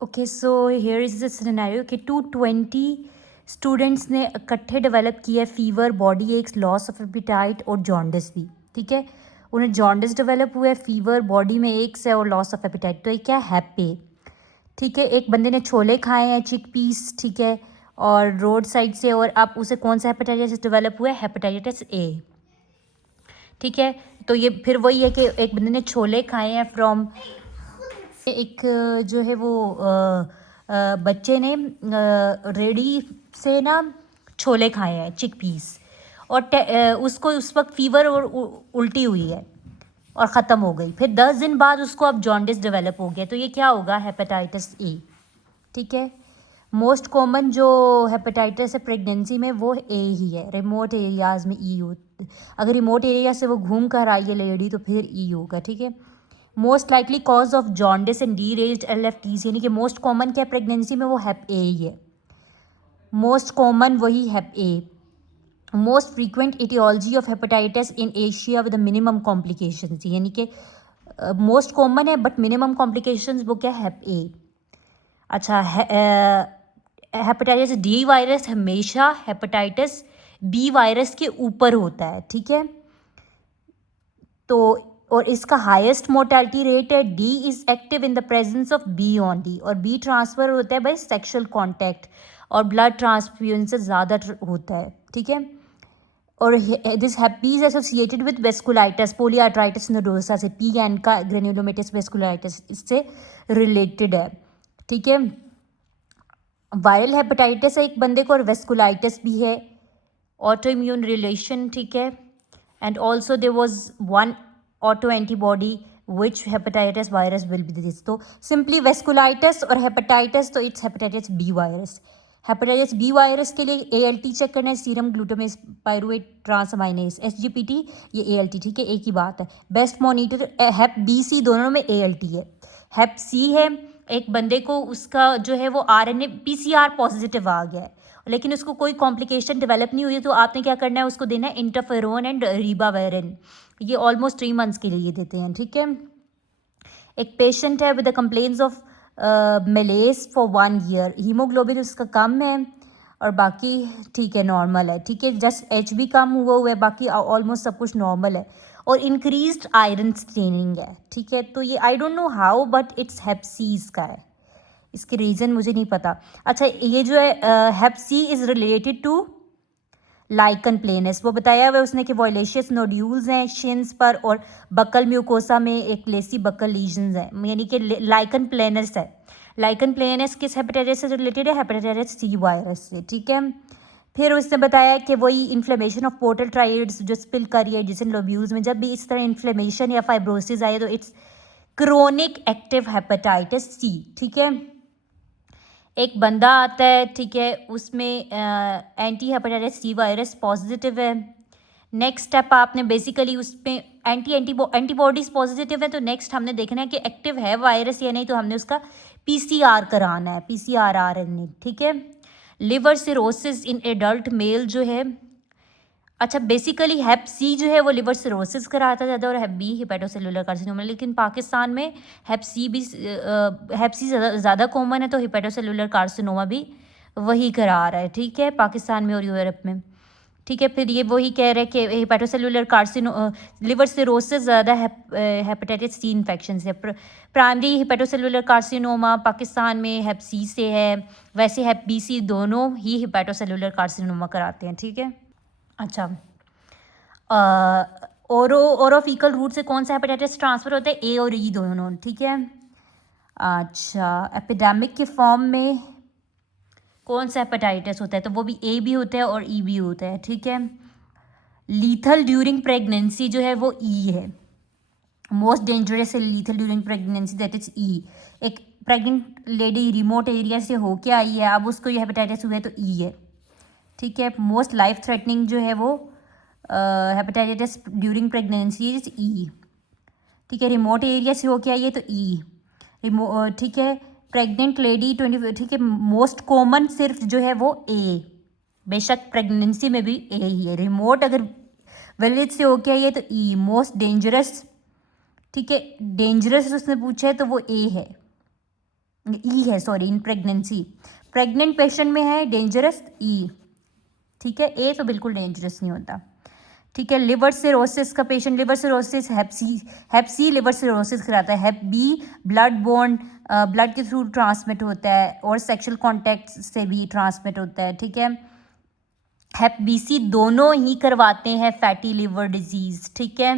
Okay, so here is the scenario कि 220 students ने इकट्ठे डेवलप किया fever, body aches, loss of appetite और जॉन्डिस भी। ठीक है, उन्हें जॉन्डिस डेवलप हुआ है, फीवर, बॉडी में एक्स है और लॉस ऑफ एपिटाइट। तो ये क्या है पे। ठीक है, एक बंदे ने छोले खाए हैं, चिक पीस, ठीक है, और रोड साइड से, और अब उसे कौन सा हेपेटाइटिस डेवलप हुआ है? Hepatitis A. ठीक है, तो ये फिर वही है कि एक बंदे ने छोले खाए हैं फ्रॉम एक जो है वो बच्चे ने रेडी से ना छोले खाए हैं, चिक पीस, और उसको उस वक्त फीवर और उल्टी हुई है और ख़त्म हो गई। फिर 10 दिन बाद उसको अब जॉन्डिस डेवलप हो गया, तो ये क्या होगा? Hepatitis A. ठीक है, मोस्ट कॉमन जो हेपेटाइटिस है प्रेगनेंसी में वो ए ही है। रिमोट एरियाज़ में ई हो, अगर रिमोट एरिया से वो घूम कर आई है लेडी तो फिर ई होगा। ठीक है, most likely cause of jaundice and D raised LFTs, यानी कि मोस्ट कॉमन क्या प्रेगनेंसी में? वो हेप ए ही है, मोस्ट कॉमन वही hep A. Most frequent etiology of hepatitis in Asia with minimum complication, यानी कि मोस्ट कॉमन है बट मिनिमम कॉम्प्लिकेशंस वो क्या? Hep A. अच्छा, हेपेटाइटिस डी वायरस हमेशा हेपेटाइटिस बी वायरस के ऊपर होता है। ठीक है, तो और इसका हाईएस्ट मोर्टेलिटी रेट है। D is active in the presence of B only, और बी ट्रांसफ़र होता है बाय सेक्शुअल कॉन्टैक्ट, और ब्लड ट्रांसफ्यूजन से ज़्यादा होता है। ठीक है, और this hep B is associated with vasculitis, polyarteritis nodosa से, पी एन का ग्रेन्युलोमेटस वेस्कुलाइटिस इससे रिलेटेड है। ठीक है, वायरल हेपेटाइटिस है एक बंदे को, और वेस्कुलाइटिस भी है, ऑटो इम्यून रिलेशन। ठीक है, and also there was one auto antibody which hepatitis virus will be this. तो सिंपली वेस्कुलाइटिस और हेपेटाइटिस, तो it's hepatitis B virus. Hepatitis B virus के लिए ALT चेक करना है, serum glutamate pyruvate transaminase, SGPT, ये ALT। ठीक है, एक ही बात है। Best monitor hep B C दोनों में ALT है। हेप सी है एक बंदे को, उसका जो है वो RNA PCR पॉजिटिव आ गया है, लेकिन उसको कोई कॉम्प्लिकेशन डेवलप नहीं हुई है, तो आपने क्या करना है? उसको देना है इंटरफेरोन एंड रिबाविरिन, ये ऑलमोस्ट 3 मंथ्स के लिए देते हैं। ठीक है, एक पेशेंट है with the complaints of Malus for 1 year, haemoglobin उसका कम है और बाकी ठीक है, नॉर्मल है। ठीक है, जस्ट HB कम हुआ है, बाकी ऑलमोस्ट सब कुछ नॉर्मल है, और इंक्रीज्ड आयरन स्टेनिंग है। ठीक है, तो ये I don't know how but it's hep C का है, इसके रीज़न मुझे नहीं पता। अच्छा, ये जो है hep C is related to lichen planus, वो बताया हुआ है उसने कि वॉयलेशियस नोड्यूल्स हैं शिन्स पर, और बकल म्यूकोसा में एक लेसी बकल लीजन्स हैं, यानी कि लाइकन प्लेनस है। लाइकन प्लेनस किस हेपेटाइटिस से रिलेटेड है? हेपेटाइटिस C वायरस से। ठीक है, फिर उसने बताया कि वही इन्फ्लेमेशन ऑफ पोर्टल ट्राइड्स जो स्पिल करी है डिसन लोब्यूल्स में, जब भी इस तरह इन्फ्लेमेशन या फाइब्रोसिस आए तो it's chronic active hepatitis C। ठीक है, एक बंदा आता है, ठीक है, उसमें anti hepatitis C virus positive है। नेक्स्ट स्टेप आपने बेसिकली उसमें एंटीबॉडीज़ पॉजिटिव है, तो नेक्स्ट हमने देखना है कि एक्टिव है वायरस या नहीं, तो हमने उसका PCR कराना है, PCR RNA। ठीक है, liver cirrhosis in adult mail जो है, अच्छा बेसिकली हेप सी जो है वो लिवर सिरोसिस कराता ज़्यादा, और हेप बी हिपेटोसेलुलर कार्सिनोमा, लेकिन पाकिस्तान में हेप सी ज़्यादा कॉमन है, तो हिपेटोसेलुलर कार्सिनोमा भी वही करा रहा है। ठीक है, पाकिस्तान में और यूरोप में। ठीक है, फिर ये वही कह रहे हैं कि हिपेटोसेलुलर लिवर सिरोसिस ज़्यादा हेपेटाइटिस C इन्फेक्शन से। प्राइमरी हिपेटोसेलुलर कार्सिनोमा पाकिस्तान में हेप सी से है, वैसे हेप बी सी दोनों ही हिपेटोसेलुलर कार्सिनोमा कराते हैं। ठीक है, अच्छा, ओरोफिकल रूट से कौन सा हेपेटाइटिस ट्रांसफ़र होता है? A और E दोनों। ठीक है, अच्छा, एपिडेमिक के फॉर्म में कौन सा हेपेटाइटिस होता है? तो वो भी A भी होता है और E भी होता है। ठीक है, लीथल ड्यूरिंग प्रेगनेंसी जो है वो E है, मोस्ट डेंजरस है lethal during pregnancy, that is E। एक प्रेग्नेंट लेडी रिमोट एरिया से होके आई है, अब उसको ये हेपेटाइटिस हुआ है, तो E है। ठीक है, मोस्ट लाइफ थ्रेटनिंग जो है वो hepatitis during pregnancy is E। ठीक है, रिमोट एरिया से होके आई है, तो E। ठीक है, प्रेग्नेंट लेडी 20। ठीक है, मोस्ट कॉमन सिर्फ जो है वो A, बेशक प्रेगनेंसी में भी A ही है। रिमोट अगर विलेज से होके आई है तो E। मोस्ट डेंजरस, ठीक है, डेंजरस उसने पूछा है तो वो A है, ई है, sorry, in pregnancy. Pregnant patient में है डेंजरस ई, ठीक है। ए तो बिल्कुल डेंजरस नहीं होता, ठीक है। लिवर सिरोसिस का पेशेंट, लिवर सिरोसिस हेप सी लिवर सिरोसिस कराता है। हेप बी ब्लड बोर्न, ब्लड के थ्रू ट्रांसमिट होता है और सेक्सुअल कॉन्टैक्ट से भी ट्रांसमिट होता है, ठीक है। हेप बी सी दोनों ही करवाते हैं फैटी लिवर डिजीज़, ठीक है।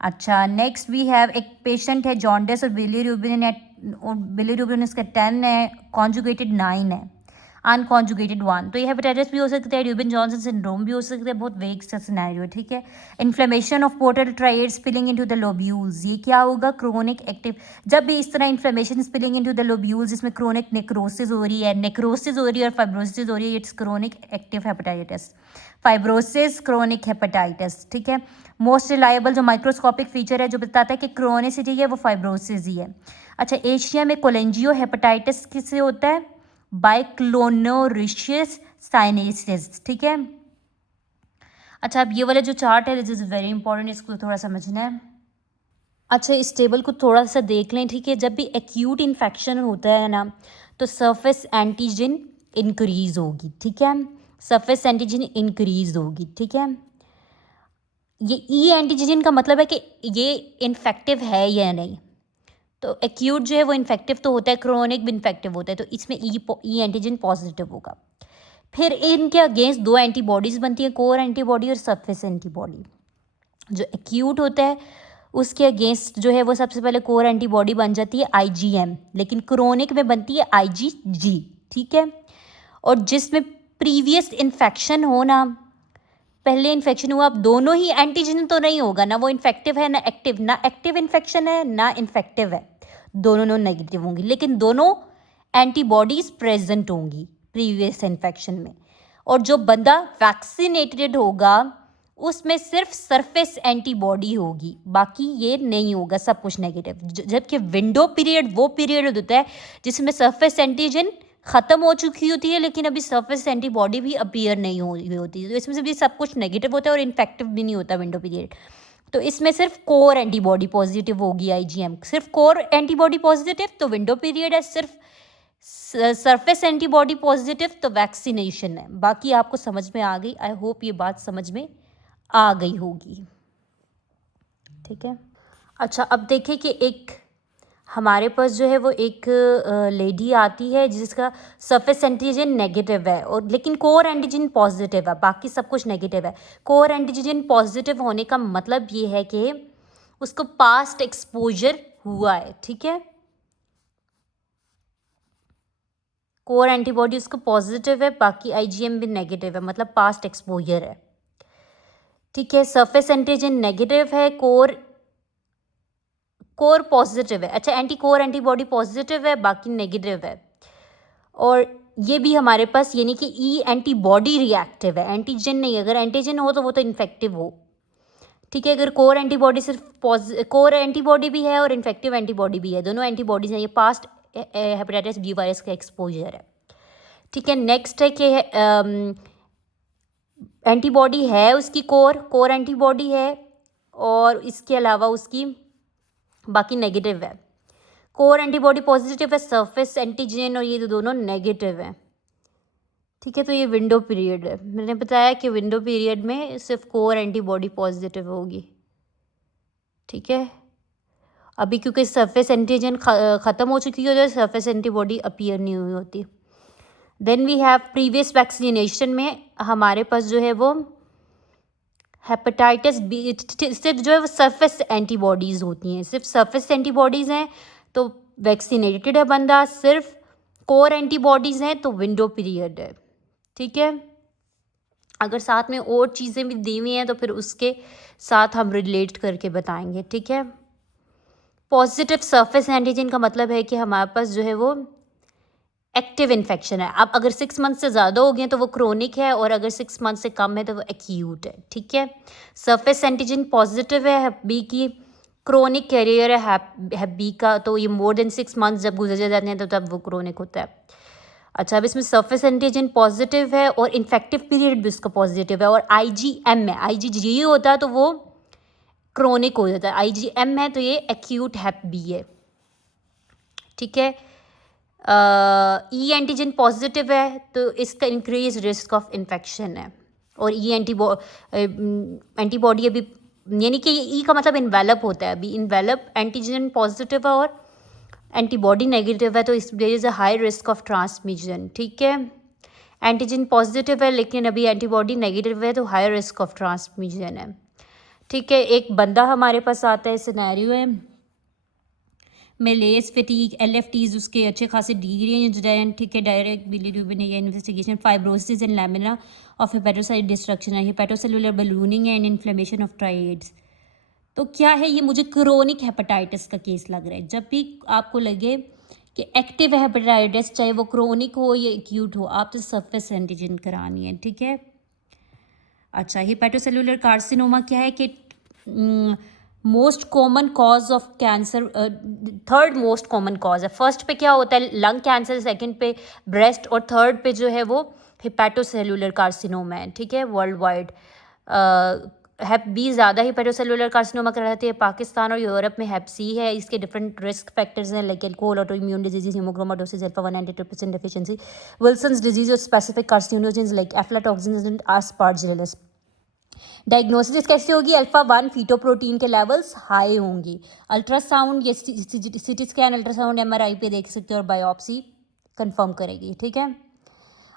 अच्छा, नेक्स्ट वी हैव एक पेशेंट है जॉन्डिस और बिलीरुबिन है, और बिलीरुबिन इसका 10 है, कॉन्जुगेटेड 9 है, अनकॉन्जुगेटेड 1। तो ये हेपेटाइटिस भी हो सकता है, ड्यूबिन जॉनसन सिंड्रोम भी हो सकता है, बहुत वेग सा सिनेरियो है, ठीक है। Inflammation of portal tried spilling into the lobules, ये क्या होगा, क्रोनिक एक्टिव। जब भी इस तरह inflammation spilling into the lobules, जिसमें क्रोनिक नेक्रोसिस हो रही है और फाइब्रोसिस हो रही है, it's chronic active hepatitis. Fibrosis, chronic hepatitis, ठीक है। मोस्ट रिलायबल जो माइक्रोस्कोपिक फीचर है जो बताता है कि क्रोनिसिटी है वो फाइब्रोसिस ही है। अच्छा, एशिया में कोलेंजियो हेपेटाइटिस किससे होता है, बाइक्लोनोरिशियस साइनेसिस, ठीक है। अच्छा, अब ये वाला जो चार्ट है दिस इज़ वेरी इंपॉर्टेंट, इसको थोड़ा समझना है। अच्छा, इस टेबल को थोड़ा सा देख लें, ठीक है। जब भी एक्यूट इन्फेक्शन होता है ना, तो सरफेस एंटीजन इंक्रीज होगी, ठीक है। सरफेस एंटीजन इंक्रीज होगी, ठीक है। ये ई एंटीजन का मतलब है कि ये इन्फेक्टिव है या नहीं। तो एक्यूट जो है वो इन्फेक्टिव तो होता है, क्रोनिक भी इन्फेक्टिव होता है, तो इसमें ई एंटीजन पॉजिटिव होगा। फिर इनके अगेंस्ट दो एंटीबॉडीज़ बनती हैं, कोर एंटीबॉडी और सरफेस एंटीबॉडी। जो एक्यूट होता है उसके अगेंस्ट जो है वो सबसे पहले कोर एंटीबॉडी बन जाती है आईजीएम, लेकिन क्रोनिक में बनती है आईजीजी, ठीक है। और जिसमें प्रीवियस इन्फेक्शन हो ना, पहले इन्फेक्शन हुआ, अब दोनों ही एंटीजन तो नहीं होगा ना, वो इन्फेक्टिव है ना एक्टिव, ना एक्टिव इन्फेक्शन है ना इन्फेक्टिव है, दोनों नेगेटिव होंगी, लेकिन दोनों एंटीबॉडीज प्रेजेंट होंगी प्रीवियस इन्फेक्शन में। और जो बंदा वैक्सीनेटेड होगा उसमें सिर्फ सरफेस एंटीबॉडी होगी, बाकी ये नहीं होगा, सब कुछ नेगेटिव। जबकि विंडो पीरियड वो पीरियड होता है जिसमें सरफेस एंटीजन ख़त्म हो चुकी होती है, लेकिन अभी सरफेस एंटीबॉडी भी अपीयर नहीं हुई होती, तो इसमें से भी सब कुछ नेगेटिव होता है और इन्फेक्टिव भी नहीं होता विंडो पीरियड। तो इसमें सिर्फ कोर एंटीबॉडी पॉजिटिव होगी आईजीएम, सिर्फ कोर एंटीबॉडी पॉजिटिव तो विंडो पीरियड है, सिर्फ सरफेस एंटीबॉडी पॉजिटिव तो वैक्सीनेशन है। बाकी आपको समझ में आ गई, आई होप ये बात समझ में आ गई होगी, ठीक है। अच्छा, अब देखें कि एक हमारे पास जो है वो एक लेडी आती है जिसका सरफेस एंटीजन नेगेटिव है और लेकिन कोर एंटीजन पॉजिटिव है, बाकी सब कुछ नेगेटिव है। कोर एंटीजन पॉजिटिव होने का मतलब ये है कि उसको पास्ट एक्सपोजर हुआ है, ठीक है। कोर एंटीबॉडी उसको पॉजिटिव है, बाकी आईजीएम भी नेगेटिव है, मतलब पास्ट एक्सपोजर है, ठीक है। सरफेस एंटीजन नेगेटिव है, कोर पॉजिटिव है। अच्छा, एंटी कोर एंटीबॉडी पॉजिटिव है, बाकी नेगेटिव है। और ये भी हमारे पास यानी कि ई एंटीबॉडी रिएक्टिव है, एंटीजन नहीं। अगर एंटीजन हो तो वो तो इन्फेक्टिव हो, ठीक है। अगर कोर एंटीबॉडी सिर्फ कोर एंटीबॉडी भी है और इन्फेक्टिव एंटीबॉडी भी है, दोनों एंटीबॉडीज हैं, ये पास्ट हेपेटाइटिस बी वायरस का एक्सपोजर है, ठीक है। नेक्स्ट है कि एंटीबॉडी है उसकी कोर एंटीबॉडी है और इसके अलावा उसकी बाकी नेगेटिव है। कोर एंटीबॉडी पॉजिटिव है, सरफेस एंटीजन और ये दोनों नेगेटिव है, ठीक है। तो ये विंडो पीरियड है, मैंने बताया कि विंडो पीरियड में सिर्फ कोर एंटीबॉडी पॉजिटिव होगी, ठीक है। अभी क्योंकि सरफेस एंटीजन ख़त्म हो चुकी होती है, सरफेस एंटीबॉडी अपीयर नहीं हुई होती। Then we have previous vaccination में हमारे पास जो है वो हेपेटाइटिस बी सिर्फ जो है वो सरफेस एंटीबॉडीज़ होती हैं, सिर्फ सरफेस एंटीबॉडीज़ हैं तो वैक्सीनेटेड है बंदा, सिर्फ कोर एंटीबॉडीज़ हैं तो विंडो पीरियड है, ठीक है। अगर साथ में और चीज़ें भी दी हुई हैं तो फिर उसके साथ हम रिलेट करके बताएंगे, ठीक है। पॉजिटिव सरफेस एंटीजन का मतलब है कि हमारे पास जो है वो एक्टिव इन्फेक्शन है। अब अगर 6 मंथ से ज़्यादा हो गए तो वो क्रोनिक है और अगर 6 मंथ से कम है तो वो एक्यूट है, ठीक है। सरफेस एंटीजन पॉजिटिव है बी की, क्रोनिक कैरियर है बी का, तो ये मोर देन 6 मंथ जब गुजर जाते हैं तो तब वो क्रोनिक होता है। अच्छा, अब इसमें सरफेस एंटीजन पॉजिटिव है और इन्फेक्टिव पीरियड भी उसका पॉजिटिव है और आईजीएम है, आईजीजी होता है तो वो क्रोनिक हो जाता है, आईजीएम है तो ये एक्यूट हैप बी है, ठीक है। ई एंटीजन पॉजिटिव है तो इसका इंक्रीज रिस्क ऑफ इन्फेक्शन है। और ई एंटीबॉडी अभी, यानी कि ई का मतलब इन्वेलप होता है, अभी इन्वेलप एंटीजन पॉजिटिव है और एंटीबॉडी नेगेटिव है, तो इस there is a high risk of transmission. ठीक है, एंटीजन पॉजिटिव है लेकिन अभी एंटीबॉडी नेगेटिव है तो हाई रिस्क ऑफ ट्रांसमिशन है। ठीक है, एक बंदा हमारे पास आता है, सिनेरियो है मेलेस फटीक LFTs उसके अच्छे खासे डिग्री हैं। ठीक है, डायरेक्ट बिलीड्यूबिन या investigation, fibrosis and lamina of hepatocyte destruction है, hepatocellular ballooning and inflammation of triads. तो क्या है ये, मुझे क्रोनिक हेपेटाइटिस का केस लग रहा है। जब भी आपको लगे कि एक्टिव हेपेटाइटिस, चाहे वो क्रोनिक हो या एक्यूट हो, आप तो सरफेस एंटीजन करानी है। ठीक है, अच्छा, हेपेटोसेलुलर कार्सिनोमा क्या है कि most common cause of cancer, third most common cause है। फर्स्ट पे क्या होता है, लंग कैंसर, सेकंड पे ब्रेस्ट, और थर्ड पे जो है वो हेपेटोसेलुलर कार्सिनोमा है। ठीक है, वर्ल्ड वाइड हेप बी ज़्यादा हेपेटोसेलुलर कार्सिनोमा कराते हैं। पाकिस्तान और यूरोप में हेप सी है। इसके डिफरेंट रिस्क फैक्टर्स हैं like alcohol, auto immune disease, hemochromatosis, alpha 1 antitrypsin deficiency, Wilson's disease और specific carcinogens like aflatoxins and aspergillus. Diagnosis कैसे होगी, अल्फा 1 फीटोप्रोटीन के लेवल्स हाई होंगी। अल्ट्रासाउंड या सिटी स्कैन, अल्ट्रासाउंड MRI पे देख सकते हो और बायोप्सी कंफर्म करेगी। ठीक है,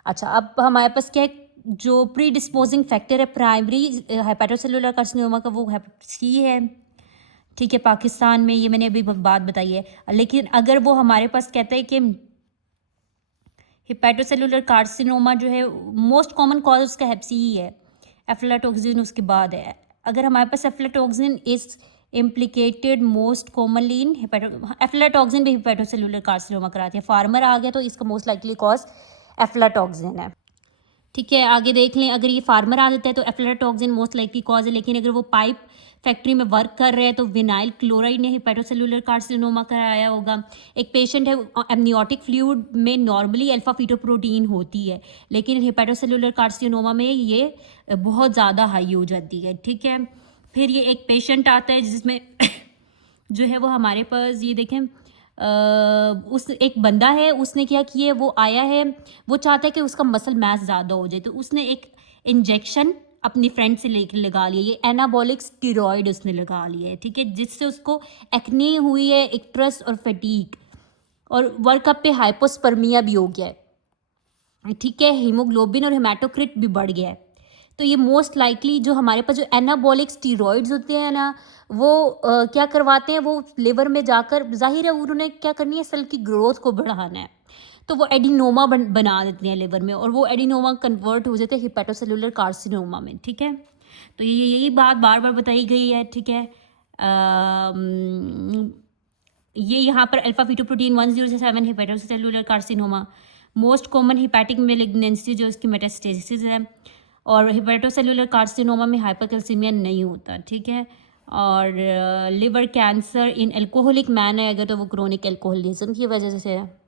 अच्छा, अब हमारे पास क्या है, जो प्री डिस्पोजिंग फैक्टर है प्राइमरी हेपेटोसेलुलर कार्सिनोमा का, वो सी है। ठीक है, पाकिस्तान में, ये मैंने अभी बात बताई है। लेकिन अगर वो हमारे पास कहता है कि हेपेटोसेलुलर कार्सिनोमा जो है मोस्ट कॉमन कॉज उसका हेप सी ही है, एफ्लाटॉक्सिन उसके बाद है। अगर हमारे पास aflatoxin is implicated most commonly in aflatoxin भी हेपेटोसेलुलर कार्सिनोमा कराती है। फार्मर आ गया तो इसका मोस्ट लाइकली कॉज एफ्लाटॉक्सिन है। ठीक है, आगे देख लें, अगर ये फार्मर आ जाता है तो एफ्लाटॉक्सिन मोस्ट लाइकली कॉज है। लेकिन अगर वो पाइप फैक्ट्री में वर्क कर रहे हैं तो विनाइल क्लोराइड ने हेपेटोसेलुलर कार्सिनोमा कराया होगा। एक पेशेंट है, एमनियोटिक फ्लूइड में नॉर्मली अल्फा फीटोप्रोटीन होती है, लेकिन हेपेटोसेलुलर कार्सिनोमा में ये बहुत ज़्यादा हाई हो जाती है। ठीक है, फिर ये एक पेशेंट आता है जिसमें जो है वो हमारे पास, ये देखें, उस एक बंदा है, उसने क्या किया, वो आया है, वो चाहता है कि उसका मसल मास ज़्यादा हो जाए, तो उसने एक इंजेक्शन अपनी फ्रेंड से लेकर लगा लिया। ये एनाबॉलिक स्टीरॉयड उसने लगा लिया है। ठीक है, जिससे उसको एक्ने हुई है, इक्ट्रस और फटीक, और वर्कअप पे हाइपोस्पर्मिया भी हो गया है। ठीक है, हीमोग्लोबिन और हेमाटोक्रिट भी बढ़ गया है। तो ये मोस्ट लाइकली जो हमारे पास जो एनाबॉलिक स्टीरॉइड्स होते हैं ना, वो क्या करवाते हैं, वो लिवर में जाकर, जाहिर है उन्होंने क्या करनी है, सेल की ग्रोथ को बढ़ाना है, तो वो एडिनोमा बना देते हैं लिवर में, और वो एडिनोमा कन्वर्ट हो जाते हैं हेपेटोसेलुलर कार्सिनोमा में। ठीक है, तो ये यही बात बार बार बताई गई है। ठीक है, ये यहाँ पर alpha fetoprotein 107 hepatocellular carcinoma, most common hepatic malignancy जो इसकी मेटास्टेसिस है, और हेपेटोसेलुलर कार्सिनोमा में हाइपरकैल्सीमिया नहीं होता। ठीक है, और liver cancer in alcoholic man है अगर, तो वो क्रोनिक एल्कोहलिज्म की वजह से है।